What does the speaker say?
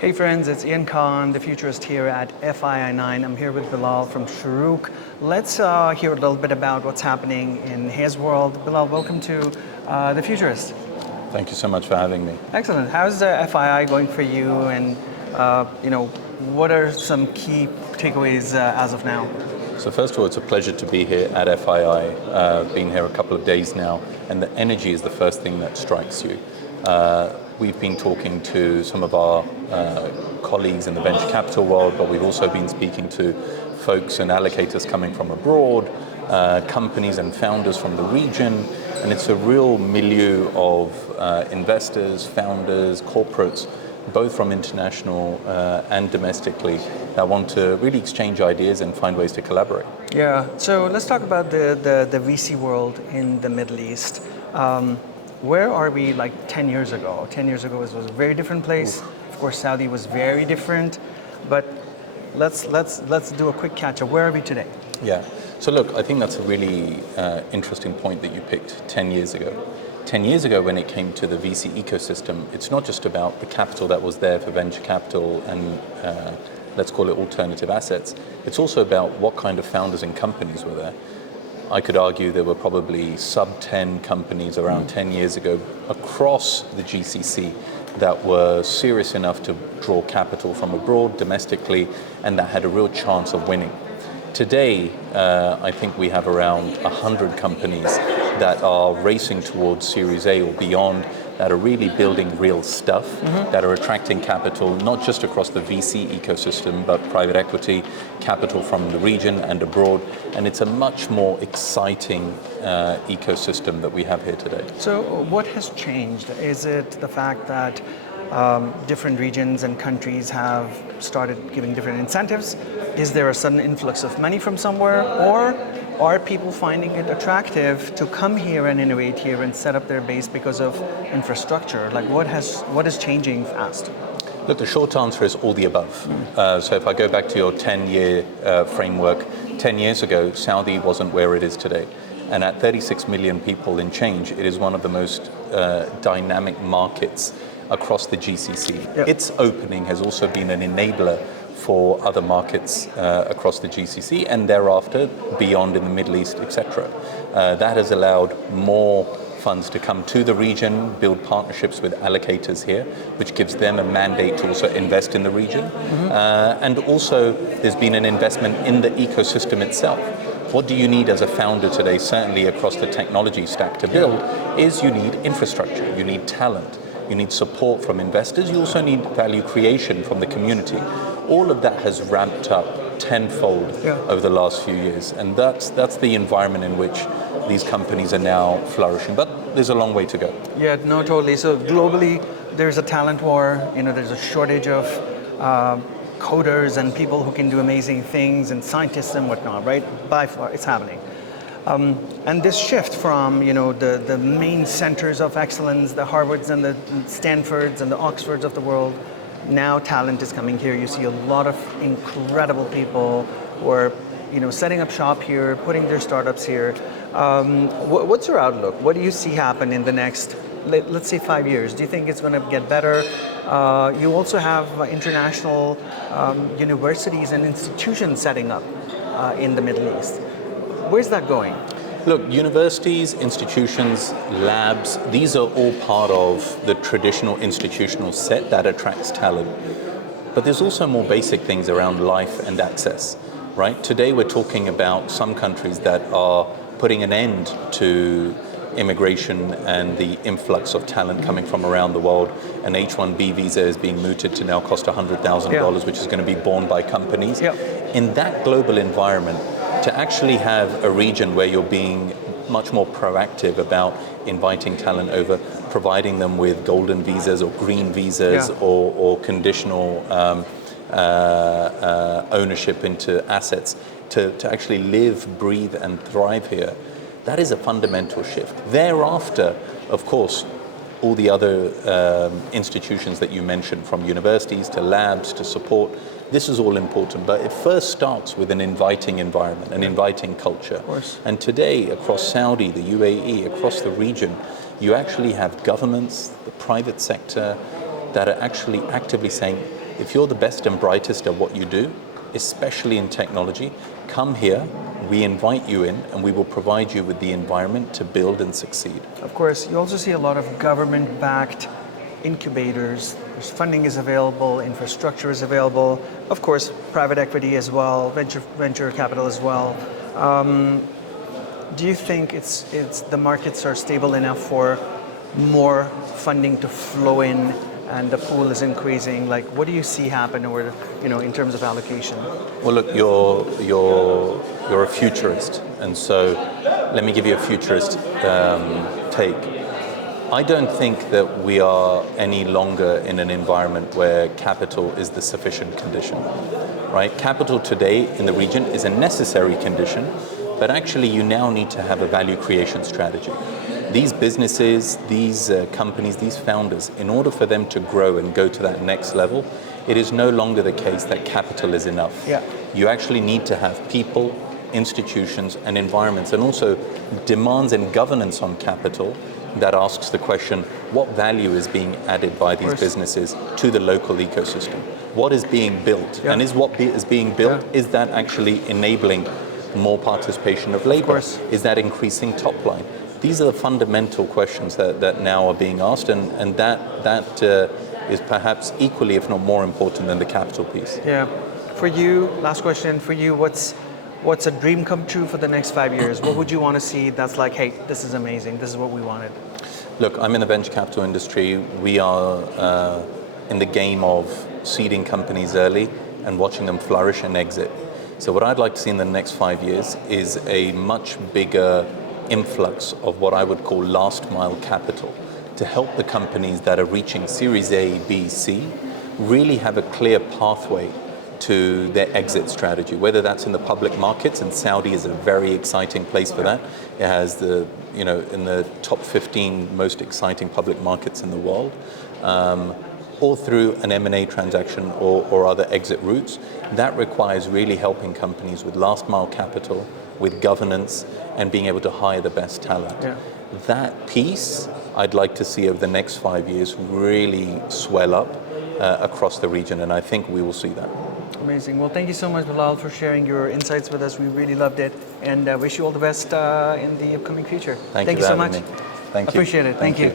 Hey friends, it's Ian Khan, the Futurist here at FII9. I'm here with Bilal from Shorooq. Let's hear a little bit about what's happening in his world. Bilal, welcome to the Futurist. Thank you so much for having me. Excellent. How's FII going for you, and what are some key takeaways as of now? So first of all, it's a pleasure to be here at FII. Been here a couple of days now, and the energy is the first thing that strikes you. We've been talking to some of our colleagues in the venture capital world, but we've also been speaking to folks and allocators coming from abroad, companies and founders from the region, and it's a real milieu of investors, founders, corporates, both from international and domestically, that want to really exchange ideas and find ways to collaborate. Yeah, so let's talk about the VC world in the Middle East. Where are we like 10 years ago? 10 years ago it was a very different place. Of course, Saudi was very different, but let's do a quick catch up. Where are we today? Yeah, so look, I think that's a really interesting point that you picked 10 years ago. 10 years ago, when it came to the VC ecosystem, it's not just about the capital that was there for venture capital and let's call it alternative assets. It's also about what kind of founders and companies were there. I could argue there were probably sub 10 companies around 10 years ago across the GCC that were serious enough to draw capital from abroad, domestically, and that had a real chance of winning. Today, I think we have around 100 companies that are racing towards Series A or beyond, that are really building real stuff, that are attracting capital, not just across the VC ecosystem, but private equity, capital from the region and abroad. And it's a much more exciting ecosystem that we have here today. So what has changed? Is it the fact that different regions and countries have started giving different incentives? Is there a sudden influx of money from somewhere? Or are people finding it attractive to come here and innovate here and set up their base because of infrastructure? Like what is changing fast? Look, the short answer is all the above. So if I go back to your 10-year framework, 10 years ago, Saudi wasn't where it is today. And at 36 million people in change, it is one of the most dynamic markets across the GCC. Yep. Its opening has also been an enabler for other markets across the GCC and thereafter beyond in the Middle East, etc. That has allowed more funds to come to the region, build partnerships with allocators here, which gives them a mandate to also invest in the region. And also there's been an investment in the ecosystem itself. What do you need as a founder today, certainly across the technology stack to build, is you need infrastructure, you need talent, you need support from investors, you also need value creation from the community. All of that has ramped up tenfold over the last few years, and that's the environment in which these companies are now flourishing. But there's a long way to go. Yeah, no, totally. So globally, there's a talent war. There's a shortage of coders and people who can do amazing things and scientists and whatnot, right? By far, it's happening. And this shift from the main centers of excellence, the Harvards and the Stanfords and the Oxfords of the world, now talent is coming here. You see a lot of incredible people who are setting up shop here, putting their startups here. What's your outlook? What do you see happen in the next, let's say 5 years? Do you think it's going to get better? You also have international universities and institutions setting up in the Middle East. Where's that going? Look, universities, institutions, labs, these are all part of the traditional institutional set that attracts talent. But there's also more basic things around life and access, right? Today we're talking about some countries that are putting an end to immigration and the influx of talent coming from around the world. An H-1B visa is being mooted to now cost $100,000, which is going to be borne by companies. In that global environment, to actually have a region where you're being much more proactive about inviting talent over, providing them with golden visas or green visas or conditional ownership into assets to actually live, breathe and thrive here, that is a fundamental shift. Thereafter, of course, all the other institutions that you mentioned, from universities to labs to support, this is all important, but it first starts with an inviting environment, an inviting culture. Of course. And today, across Saudi, the UAE, across the region, you actually have governments, the private sector, that are actually actively saying, if you're the best and brightest at what you do, especially in technology, come here, we invite you in, and we will provide you with the environment to build and succeed. Of course, you also see a lot of government-backed incubators. There's funding is available, infrastructure is available, of course, private equity as well, venture capital as well. Do you think it's the markets are stable enough for more funding to flow in and the pool is increasing? Like, what do you see happen over, in terms of allocation? Well, look, you're a futurist, and so let me give you a futurist take. I don't think that we are any longer in an environment where capital is the sufficient condition, right? Capital today in the region is a necessary condition, but actually you now need to have a value creation strategy. These businesses, these companies, these founders, in order for them to grow and go to that next level, it is no longer the case that capital is enough. Yeah. You actually need to have people, institutions, and environments, and also demands and governance on capital that asks the question, what value is being added by these businesses to the local ecosystem? What is being built? Yeah. And is what is being built, is that actually enabling more participation of labor? Is that increasing top line? These are the fundamental questions that now are being asked, and that is perhaps equally, if not more important than the capital piece. Yeah. For you, last question, for you, what's a dream come true for the next 5 years? What would you want to see that's like, hey, this is amazing, this is what we wanted? Look, I'm in the venture capital industry. We are in the game of seeding companies early and watching them flourish and exit. So what I'd like to see in the next 5 years is a much bigger influx of what I would call last mile capital to help the companies that are reaching Series A, B, C really have a clear pathway to their exit strategy, whether that's in the public markets, and Saudi is a very exciting place for that. It has in the top 15 most exciting public markets in the world, or through an M&A transaction or other exit routes. That requires really helping companies with last mile capital, with governance, and being able to hire the best talent. Yeah. That piece, I'd like to see over the next 5 years really swell up across the region, and I think we will see that. Amazing. Well, thank you so much, Bilal, for sharing your insights with us. We really loved it, and wish you all the best in the upcoming future. Thank you so for much. having me. Thank you. Appreciate it. Thank you.